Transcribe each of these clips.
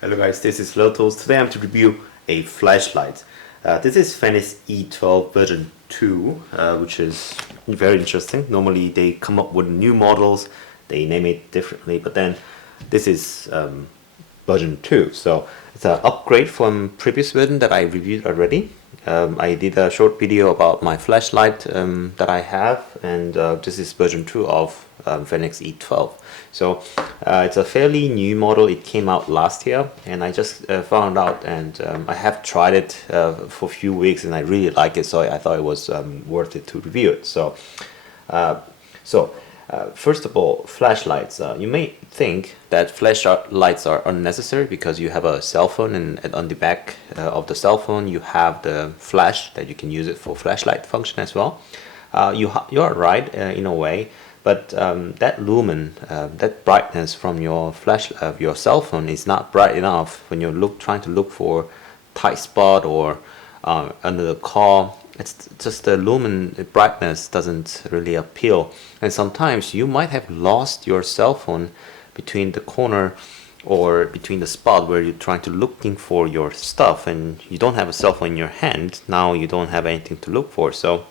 Hello guys, this is leathertoolz. Today I'm to review a flashlight. This is Fenix E12 version 2, which is very interesting. Normally they come up with new models, they name it differently, but then this is version 2. So it's an upgrade from previous version that I reviewed already. I did a short video about my flashlight that I have, and this is version 2 of Fenix E12. So it's a fairly new model. It came out last year, and I just found out, and I have tried it for a few weeks, and I really like it. So I thought it was worth it to review it. So first of all, flashlights. You may think that flashlights are unnecessary because you have a cell phone, and on the back of the cell phone you have the flash that you can use it for flashlight function as well. You're right in a way, but that lumen, that brightness from your flash of your cell phone is not bright enough when you're trying to look for tight spot or under the car. It's just the lumen brightness doesn't really appeal, and sometimes you might have lost your cell phone between the corner or between the spot where you're trying to looking for your stuff, and you don't have a cell phone in your hand. Now you don't have anything to look for. So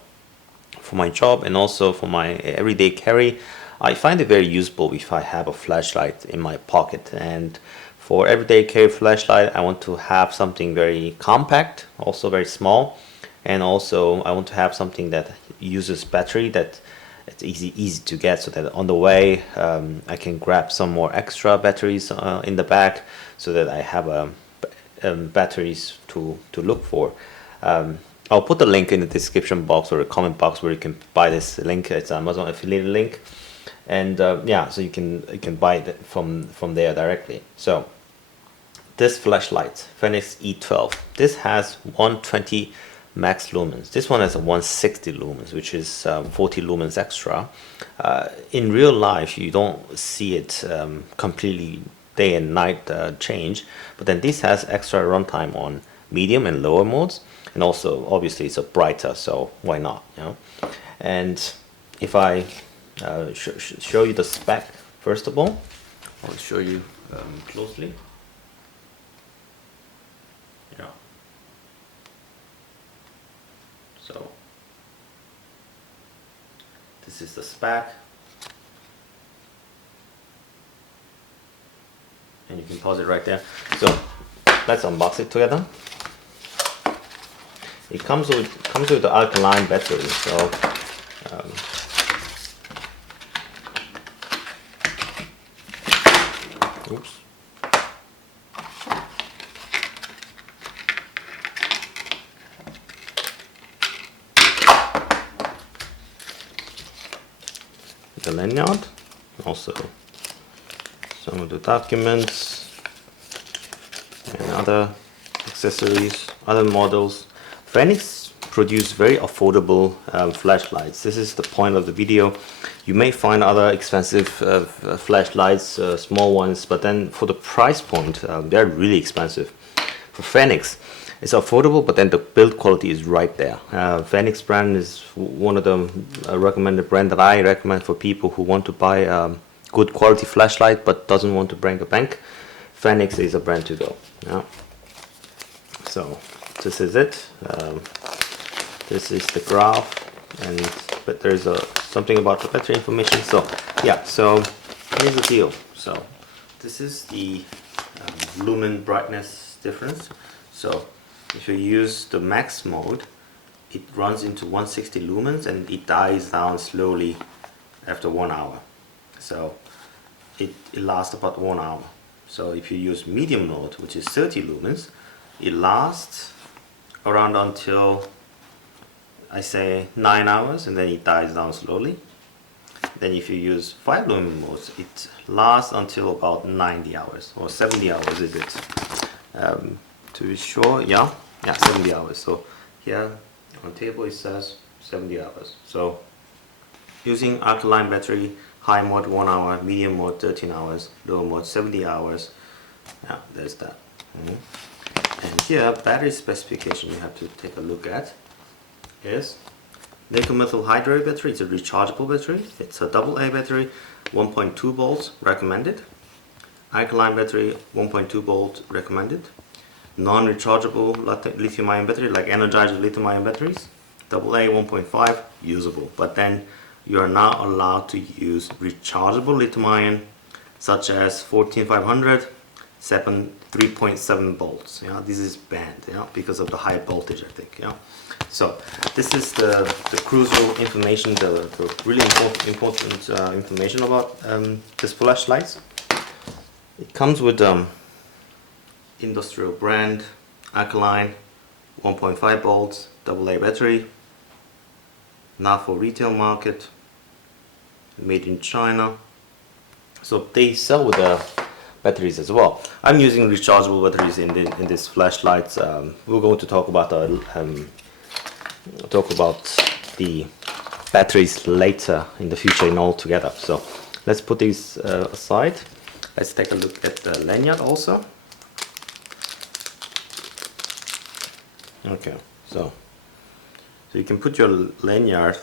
for my job and also for my everyday carry, I find it very useful if I have a flashlight in my pocket. And for everyday carry flashlight, I want to have something very compact, also very small. And also I want to have something that uses battery, that it's easy to get, so that on the way I can grab some more extra batteries in the back, so that I have batteries to look for. I'll put the link in the description box or the comment box where you can buy this link. It's an Amazon affiliate link, and yeah, so you can buy it from there directly. So this flashlight, Fenix E12, this has 120 max lumens. This one has a 160 lumens, which is 40 lumens extra. In real life you don't see it completely day and night change, but then this has extra runtime on medium and lower modes, and also obviously it's a brighter, so why not, you know. And if I show you the spec, first of all, I'll show you closely. Yeah. So this is the spec, and you can pause it right there. So let's unbox it together. It comes with the alkaline battery. So oops. The lanyard, also some of the documents and other accessories, other models. Fenix produce very affordable flashlights. This is the point of the video. You may find other expensive flashlights, small ones, but then for the price point, they're really expensive. For Fenix, it's affordable, but then the build quality is right there. Fenix brand is one of the recommended brand that I recommend for people who want to buy good quality flashlight but doesn't want to break the bank. Fenix is a brand to go. Yeah. So this is it. This is the graph, but there's something about the battery information. So yeah. So here's the deal. So this is the lumen brightness difference. So if you use the max mode, it runs into 160 lumens and it dies down slowly after 1 hour. So it lasts about 1 hour. So if you use medium mode, which is 30 lumens, it lasts around until, I say, 9 hours, and then it dies down slowly. Then if you use 5 lumen modes, it lasts until about 90 hours or 70 hours is it. To be sure, yeah, 70 hours. So here on table it says 70 hours. So using alkaline battery, high mode 1 hour, medium mode 13 hours, low mode 70 hours. Yeah, there's that. And here, battery specification you have to take a look at is nickel methyl hydride battery. It's a rechargeable battery. It's a AA battery, 1.2 volts recommended. Alkaline battery, 1.2 volt recommended. Non-rechargeable lithium-ion battery, like Energizer lithium-ion batteries. AA 1.5 usable, but then you are not allowed to use rechargeable lithium-ion, such as 14500, 3.7 volts. Yeah, this is banned. Yeah, because of the high voltage, I think. Yeah. So this is the crucial information, the really important information about this flashlights. It comes with industrial brand, alkaline, 1.5 volts, AA battery, not for retail market, made in China. So they sell with the batteries as well. I'm using rechargeable batteries in this flashlights. We're going to talk about the batteries later in the future in all together. So let's put these aside. Let's take a look at the lanyard also. Okay, so you can put your lanyard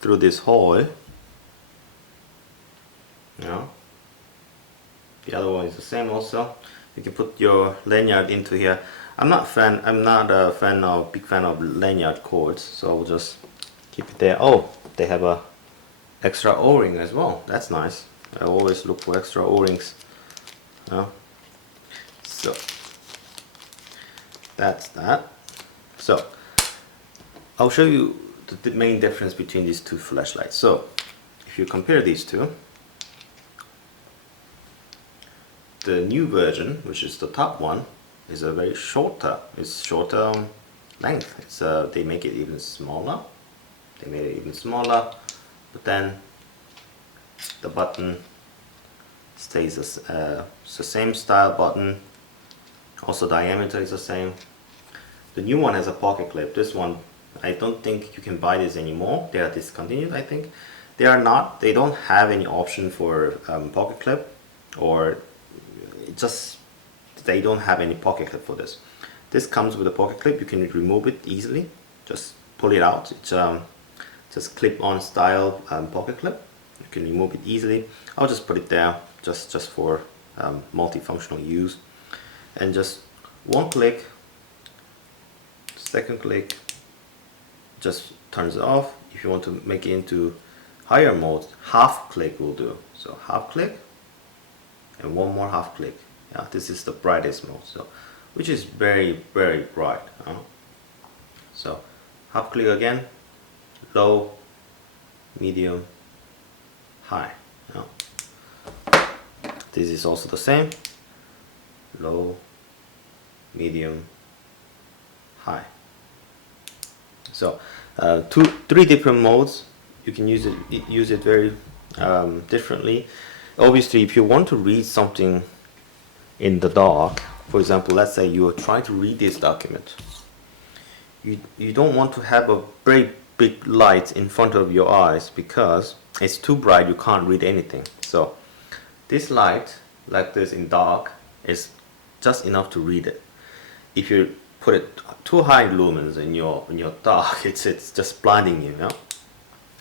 through this hole. Yeah. The other one is the same also. You can put your lanyard into here. I'm not a big fan of lanyard cords, so I'll just keep it there. Oh, they have a extra O-ring as well. That's nice. I always look for extra O-rings. Yeah. So that's that. So I'll show you the main difference between these two flashlights. So if you compare these two, the new version, which is the top one, is a very shorter. It's shorter length. It's they make it even smaller. They made it even smaller, but then the button stays it's the same style button. Also diameter is the same. The new one has a pocket clip. This one, I don't think you can buy this anymore. They are discontinued, I think. They are not. They don't have any option for pocket clip, or just they don't have any pocket clip for this. This comes with a pocket clip. You can remove it easily. Just pull it out. It's just clip-on style pocket clip. You can remove it easily. I'll just put it there just for multifunctional use. And just one click, second click, just turns it off. If you want to make it into higher mode, half click will do. So half click and one more half click. Yeah, this is the brightest mode, so which is very bright. So half click again, low, medium, high. This is also the same, low, medium, high. So three different modes. You can use it very differently. Obviously, if you want to read something in the dark, for example, let's say you are trying to read this document, you don't want to have a very big light in front of your eyes because it's too bright, you can't read anything. So this light, like this in dark, is just enough to read it. If you put it too high lumens in your dark, it's just blinding you.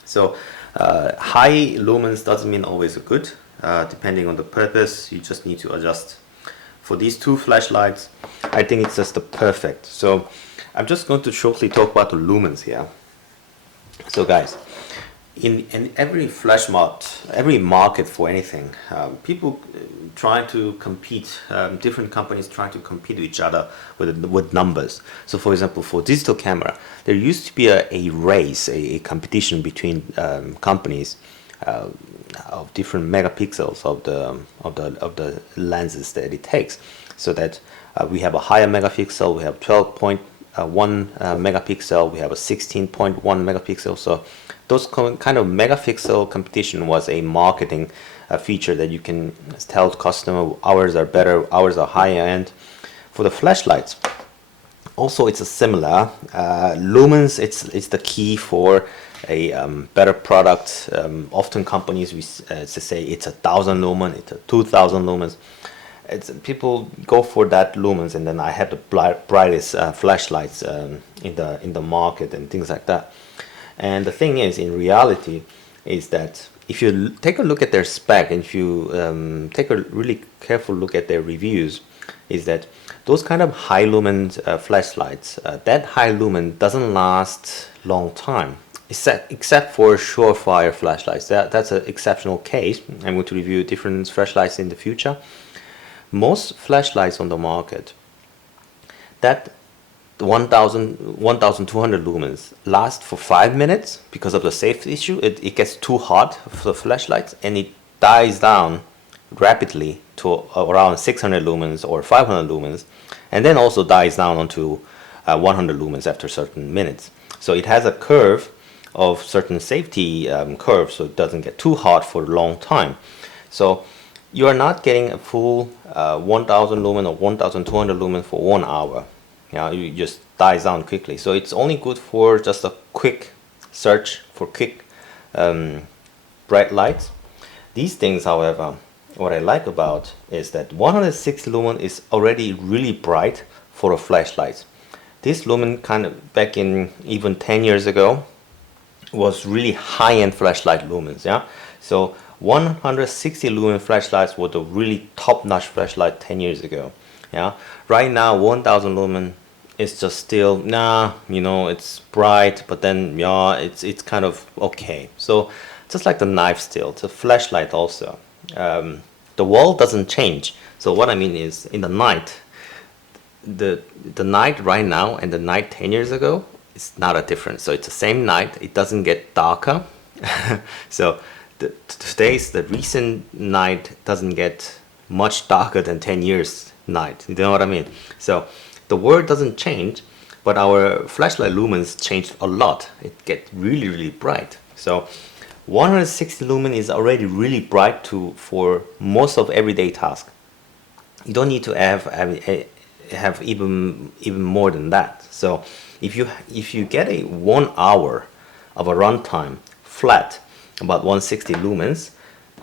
So high lumens doesn't mean always good. Depending on the purpose, you just need to adjust. For these two flashlights, I think it's just the perfect. So I'm just going to shortly talk about the lumens here. So guys, in every every market for anything, people try to compete, different companies try to compete with each other with numbers. So for example, for digital camera, there used to be a race, a competition between companies of different megapixels of the lenses that it takes, so that we have a higher megapixel, we have 12.1 megapixel, we have a 16.1 megapixel. So those kind of megapixel competition was a marketing feature that you can tell the customer ours are better, ours are higher end. For the flashlights, also it's a similar lumens. It's the key for a better product. Often companies say it's 1,000 lumen, it's 2,000 lumens. People go for that lumens, and then I have the brightest flashlights in the market and things like that. And the thing is, in reality, is that if you take a look at their spec, and if you take a really careful look at their reviews, is that those kind of high lumen flashlights, that high lumen doesn't last long time, except for surefire flashlights. That's an exceptional case. I'm going to review different flashlights in the future. Most flashlights on the market, that 1200 lumens last for 5 minutes because of the safety issue. It gets too hot for the flashlights and it dies down rapidly to around 600 lumens or 500 lumens, and then also dies down onto 100 lumens after certain minutes. So it has a curve of certain safety curve, so it doesn't get too hot for a long time. So you are not getting a full 1000 lumen or 1200 lumen for 1 hour. You just dies down quickly. So it's only good for just a quick search for quick bright lights. These things, however, what I like about is that 160 lumen is already really bright for a flashlight. This lumen kind of back in even 10 years ago was really high-end flashlight lumens. So 160 lumen flashlights were the really top-notch flashlight 10 years ago. Right now 1000 lumen is just still it's bright, but then it's kind of okay. So just like the knife still, it's a flashlight also. The wall doesn't change. So what I mean is, in the night, the night right now and the night 10 years ago, it's not a difference. So it's the same night. It doesn't get darker. So the recent night doesn't get much darker than 10 years night. You know what I mean? So the word doesn't change, but our flashlight lumens changed a lot. It gets really, really bright. So 160 lumen is already really bright for most of everyday tasks. You don't need to have even more than that. So if you get a 1 hour of a runtime flat about 160 lumens,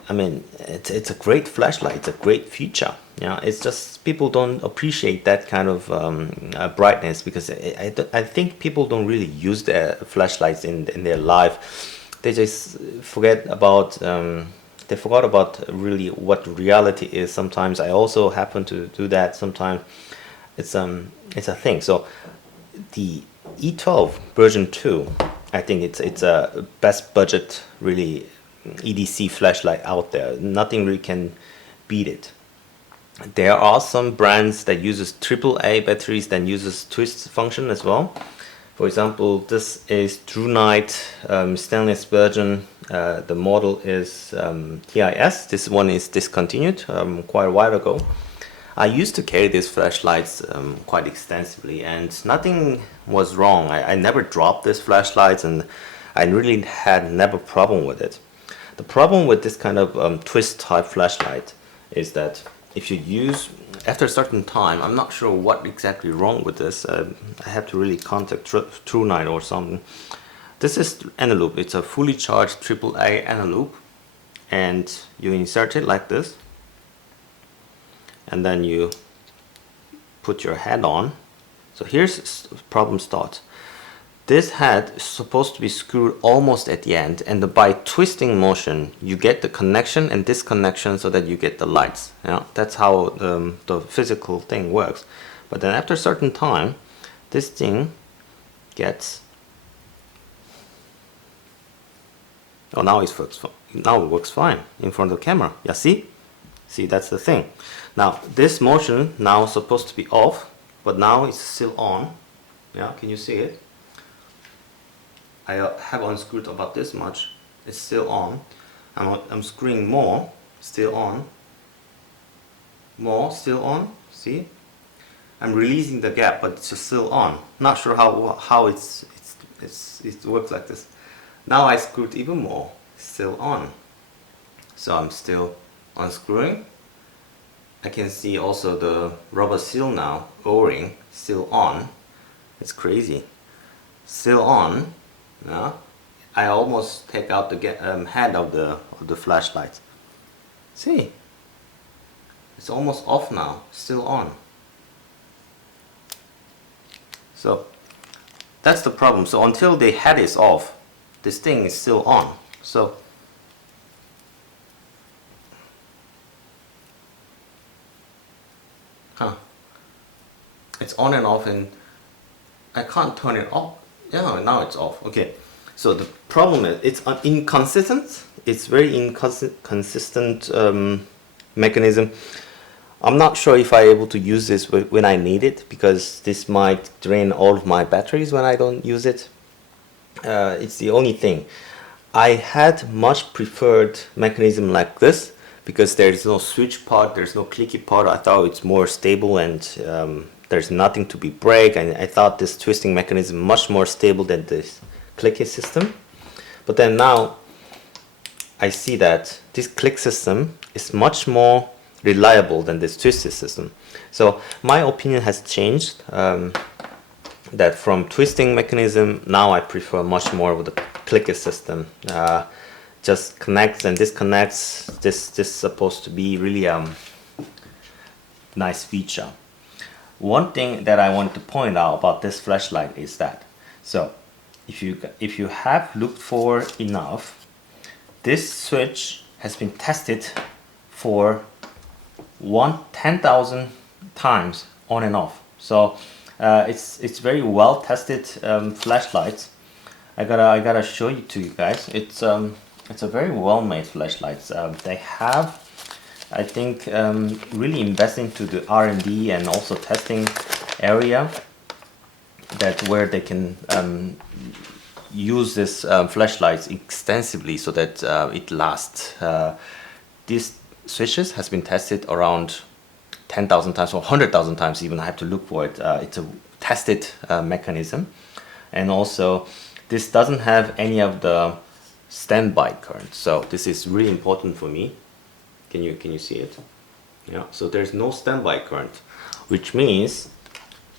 I mean, it's a great flashlight. It's a great feature. It's just people don't appreciate that kind of brightness, because I think people don't really use their flashlights in their life. They just forget about they forgot about really what reality is. Sometimes I also happen to do that. Sometimes it's a thing. So the E12 version 2, I think it's a best budget really EDC flashlight out there. Nothing really can beat it. There are some brands that uses AAA batteries that uses twist function as well. For example, this is True Night stainless version. The model is TIS. This one is discontinued quite a while ago. I used to carry these flashlights quite extensively, and nothing was wrong. I never dropped these flashlights, and I really had never problem with it. The problem with this kind of twist type flashlight is that if you use after a certain time, I'm not sure what exactly wrong with this. I have to really contact True Night or something. This is Eneloop. It's a fully charged AAA Eneloop, and you insert it like this, and then you put your head on. So here's problem starts. This head is supposed to be screwed almost at the end, and by twisting motion you get the connection and disconnection so that you get the lights. That's how the physical thing works. But then after a certain time, this thing gets now it works fine in front of the camera. See, that's the thing. Now this motion now supposed to be off, but now it's still on. Can you see it? I have unscrewed about this much. It's still on. I'm screwing more. Still on. More. Still on. See? I'm releasing the gap, but it's just still on. Not sure how it works like this. Now I screwed even more. Still on. So I'm still unscrewing. I can see also the rubber seal now. O-ring. Still on. It's crazy. Still on. I almost take out the head of the flashlight. See, it's almost off now. Still on. So that's the problem. So until the head is off, this thing is still on. So it's on and off, and I can't turn it off. Yeah, now it's off. Okay, so the problem is it's inconsistent. It's very inconsistent mechanism. I'm not sure if I'm able to use this when I need it, because this might drain all of my batteries when I don't use it. It's the only thing. I had much preferred mechanism like this, because there's no switch part, there's no clicky part. I thought it's more stable, and there's nothing to be break, and I thought this twisting mechanism much more stable than this clicky system. But then now I see that this click system is much more reliable than this twisted system. So my opinion has changed, that from twisting mechanism now I prefer much more with the clicker system. Just connects and disconnects. This is supposed to be really nice feature. One thing that I want to point out about this flashlight is that, so if you have looked for enough, this switch has been tested for 10,000 times on and off. So it's very well tested flashlights. I gotta show you to you guys. It's a very well made flashlights. They have, I think, really invest into the R&D and also testing area, that where they can use this flashlights extensively so that it lasts. These switches has been tested around 10,000 times or 100,000 times even. I have to look for it. It's a tested mechanism, and also this doesn't have any of the standby current. So this is really important for me. Can you see it? Yeah. So there's no standby current, which means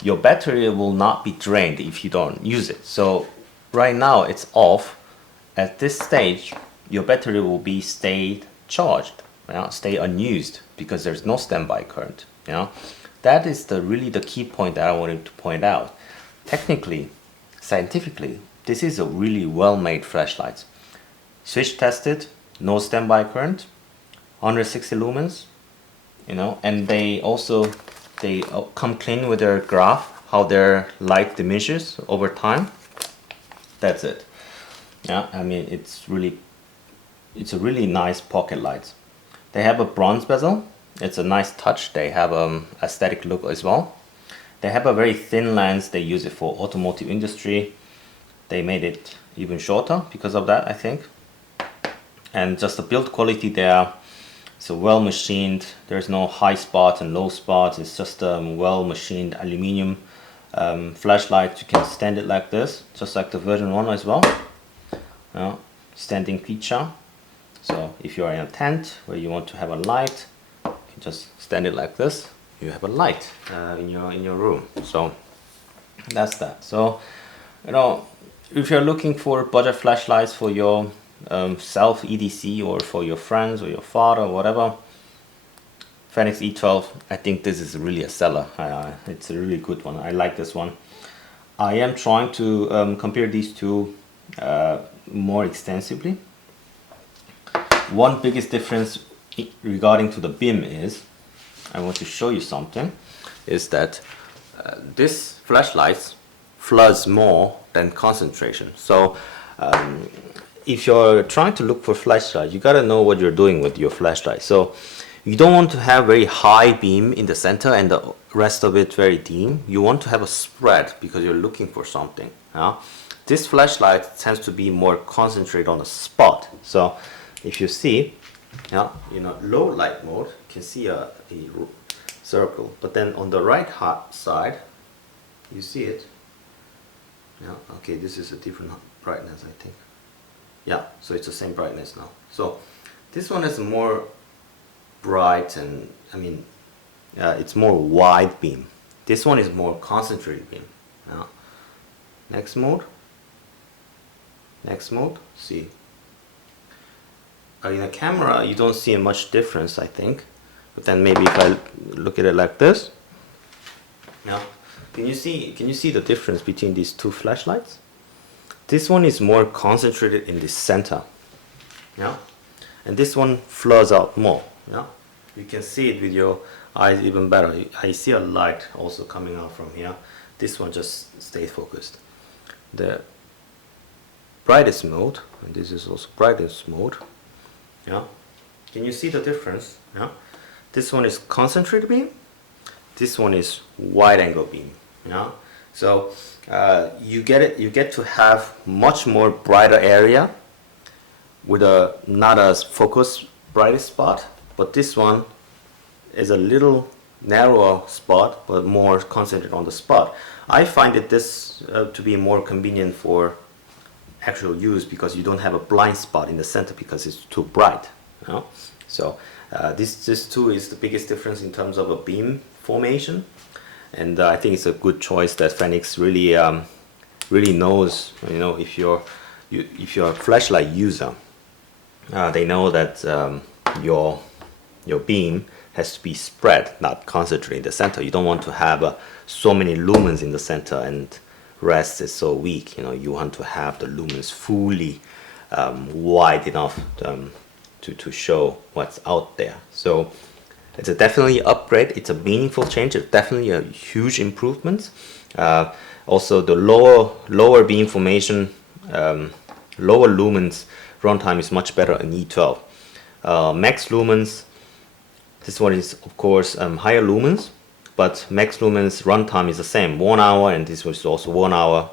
your battery will not be drained if you don't use it. So right now it's off. At this stage, your battery will be stayed charged, stay unused, because there's no standby current. That is really the key point that I wanted to point out. Technically, scientifically, this is a really well-made flashlight. Switch tested, no standby current, 160 lumens, and they come clean with their graph, how their light diminishes over time. That's it. Yeah, I mean, it's a really nice pocket light. They have a bronze bezel. It's a nice touch. They have aesthetic look as well. They have a very thin lens. They use it for automotive industry. They made it even shorter because of that, I think. And just the build quality there, it's a well machined. There's no high spots and low spots. It's just a well machined aluminium flashlight. You can stand it like this, just like the version 1 as well. Standing feature. So if you are in a tent where you want to have a light, you can just stand it like this. You have a light in your room. So that's that. So if you're looking for budget flashlights for your self EDC, or for your friends or your father or whatever, Fenix E12, I think this is really a seller. It's a really good one. I like this one. I am trying to compare these two more extensively. One biggest difference regarding to the beam is, I want to show you something, is that this flashlight floods more than concentration. So if you're trying to look for flashlight, you gotta know what you're doing with your flashlight. So you don't want to have very high beam in the center and the rest of it very dim. You want to have a spread because you're looking for something. This flashlight tends to be more concentrated on a spot. So if you see, low light mode, you can see a circle, but then on the right side, you see it. Okay, this is a different brightness, I think. Yeah, so it's the same brightness now. So this one is more bright, and it's more wide beam. This one is more concentrated beam. Next mode. See. In a camera, you don't see much difference, I think. But then maybe if I look at it like this, can you see the difference between these two flashlights? This one is more concentrated in the center, and this one floods out more, you can see it with your eyes even better. I see a light also coming out from here. This one just stays focused. The brightest mode, and this is also brightest mode. Yeah, can you see the difference? Yeah, this one is concentrated beam. This one is wide angle beam. Yeah, so you get to have much more brighter area with a not as focused brightest spot, but this one is a little narrower spot but more concentrated on the spot. I find it this to be more convenient for actual use because you don't have a blind spot in the center because it's too bright. You know? So this too is the biggest difference in terms of a beam formation, and I think it's a good choice that Fenix really really knows. You know, if you're a flashlight user, they know that your beam has to be spread, not concentrated in the center. You don't want to have so many lumens in the center and rest is so weak. You know, you want to have the lumens fully wide enough to show what's out there. So it's a definitely upgrade. It's a meaningful change. It's definitely a huge improvement. Also, the lower beam formation, lower lumens runtime is much better in E12. Max lumens, this one is of course higher lumens, but max lumens runtime is the same, 1 hour, and this was also 1 hour.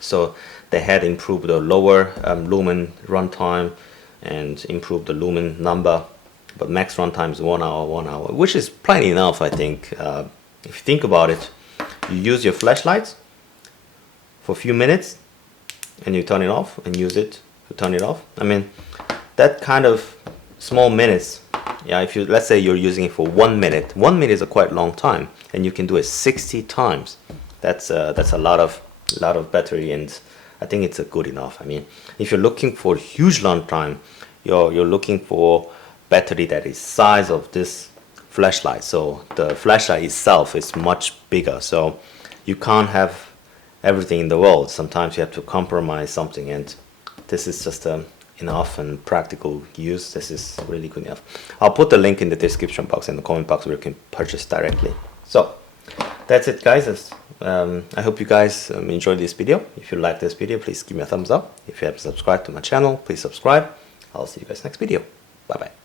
So they had improved the lower lumen runtime and improved the lumen number, but max runtime is 1 hour, 1 hour, which is plenty enough, I think. If you think about it, you use your flashlights for a few minutes and you turn it off and use it to turn it off. I mean, that kind of small minutes, yeah, if you, let's say you're using it for 1 minute, 1 minute is a quite long time, and you can do it 60 times. That's a lot of battery, and I think it's a good enough. I mean, if you're looking for huge long time, you're looking for battery that is size of this flashlight. So the flashlight itself is much bigger, so you can't have everything in the world. Sometimes you have to compromise something, and this is just enough and practical use. This is really good enough. I'll put the link in the description box and the comment box where you can purchase directly. So that's it, guys. I hope you guys enjoyed this video. If you like this video, please give me a thumbs up. If you haven't subscribed to my channel, please subscribe. I'll see you guys next video. Bye bye.